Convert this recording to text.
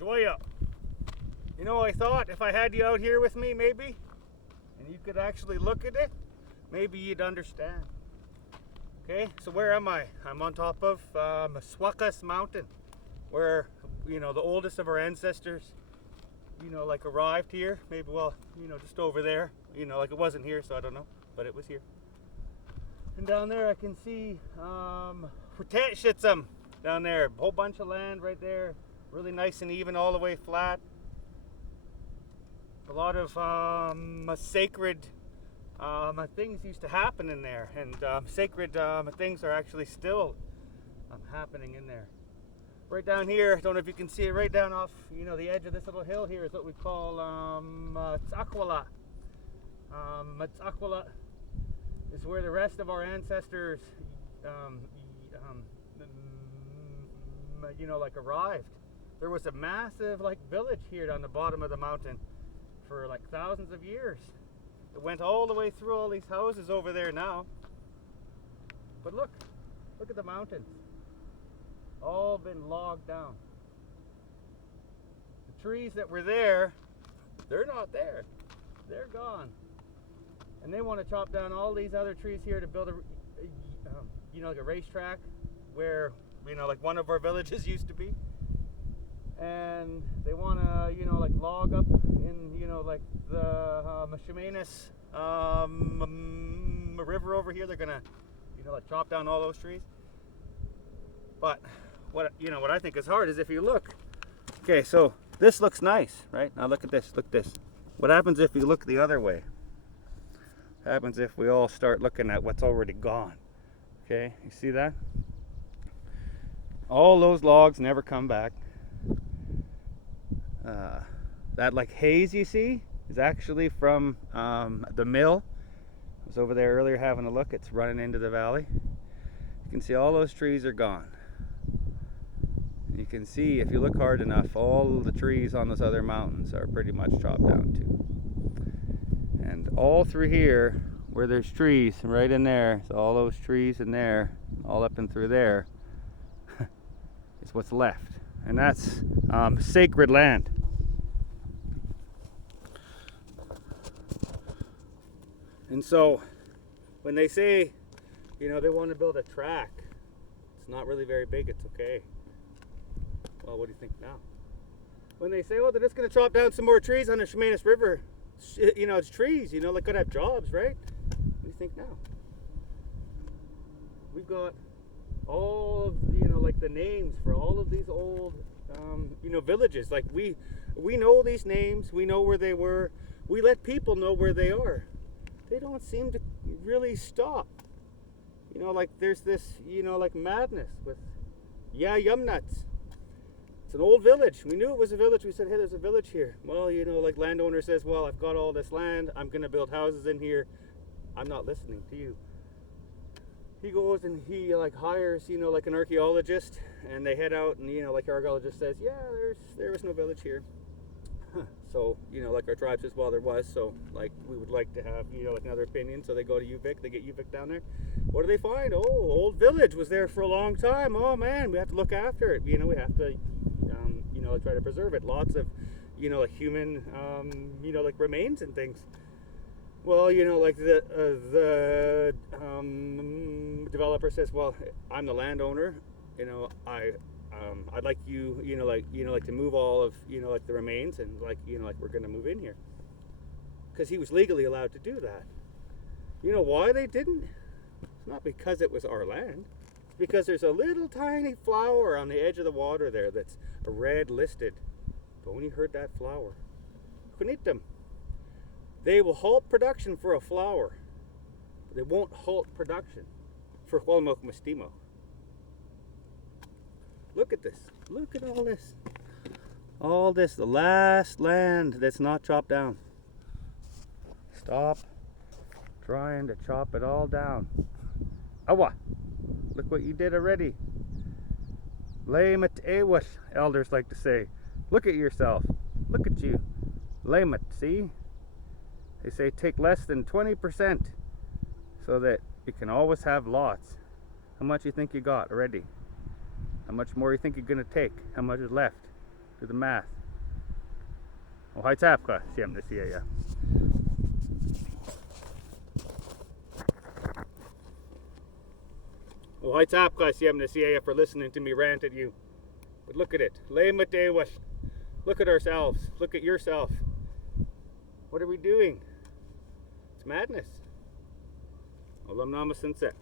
Joya. You know, I thought if I had you out here with me, maybe, and you could actually look at it, maybe you'd understand. Okay, so where am I? I'm on top of Swuq'us mountain, where, you know, the oldest of our ancestors, you know, like arrived here. Maybe, well, you know, just over there. You know, like it wasn't here, so I don't know, but it was here. And down there I can see Quw'ustun down there. A whole bunch of land right there. Really nice and even, all the way flat. A lot of sacred things used to happen in there, and sacred things are actually still happening in there. Right down here, I don't know if you can see it, right down off, you know, the edge of this little hill here is what we call Swuq'us. Swuq'us is where the rest of our ancestors, you know, like arrived. There was a massive like village here down the bottom of the mountain for like thousands of years. It went all the way through all these houses over there now. But look at the mountains. All been logged down. The trees that were there, they're not there. They're gone. And they want to chop down all these other trees here to build a, you know, like a racetrack where, you know, like one of our villages used to be. And they want to, you know, like log up in, you know, like the Swuq'us river over here. They're gonna, you know, like chop down all those trees. But what, you know, what I think is hard is if you look. Okay, so this looks nice, right? Now look at this. Look at this. What happens if you look the other way? What happens if we all start looking at what's already gone? Okay, you see that? All those logs never come back. That like haze you see is actually from the mill. I was over there earlier having a look. It's running into the valley. You can see all those trees are gone. You can see, if you look hard enough, all the trees on those other mountains are pretty much chopped down too. And all through here, where there's trees, right in there, so all those trees in there, all up and through there, is what's left. And that's sacred land. And so, when they say, you know, they want to build a track, it's not really very big, it's okay. Well, what do you think now? When they say, oh, they're just going to chop down some more trees on the Swuq'us River, you know, it's trees, you know, they could have jobs, right? What do you think now? We've got all of, you know, like the names for all of these old, you know, villages. Like we know these names, we know where they were, we let people know where they are. They don't seem to really stop. You know, like there's this, you know, like madness with Yumnuts. It's an old village. We knew it was a village. We said, hey, there's a village here. Well, you know, like landowner says, well, I've got all this land. I'm going to build houses in here. I'm not listening to you. He goes and he like hires, you know, like an archaeologist, and they head out, and, you know, like our archaeologist says, yeah, there was no village here. So, you know, like our tribe says, well, there was, so like we would like to have, you know, like another opinion. So they go to UVic, they get UVic down there. What do they find? Oh, old village was there for a long time. Oh man, we have to look after it. You know, we have to, you know, try to preserve it. Lots of, you know, like human, you know, like remains and things. Well, you know, like the developer says, well, I'm the landowner. You know, I'd like you know, like to move all of, you know, like the remains, and like, you know, like we're going to move in here, because he was legally allowed to do that. You know why they didn't? It's not because it was our land. It's because there's a little tiny flower on the edge of the water there that's red listed. But when you heard that flower, Quw'ustun, they will halt production for a flower. They won't halt production for Quw'ustun. Look at this. Look at all this. All this, the last land that's not chopped down. Stop trying to chop it all down. Awa! Look what you did already. Lame it awat, elders like to say. Look at yourself. Look at you. Lame it, see? They say take less than 20% so that you can always have lots. How much you think you got already? How much more you think you're going to take? How much is left? Do the math. Oh, hi tapka, siem na siya. Oh, hi tapka, siem na siya for listening to me rant at you. But look at it. Look at ourselves. Look at yourself. What are we doing? It's madness. Olam namaste.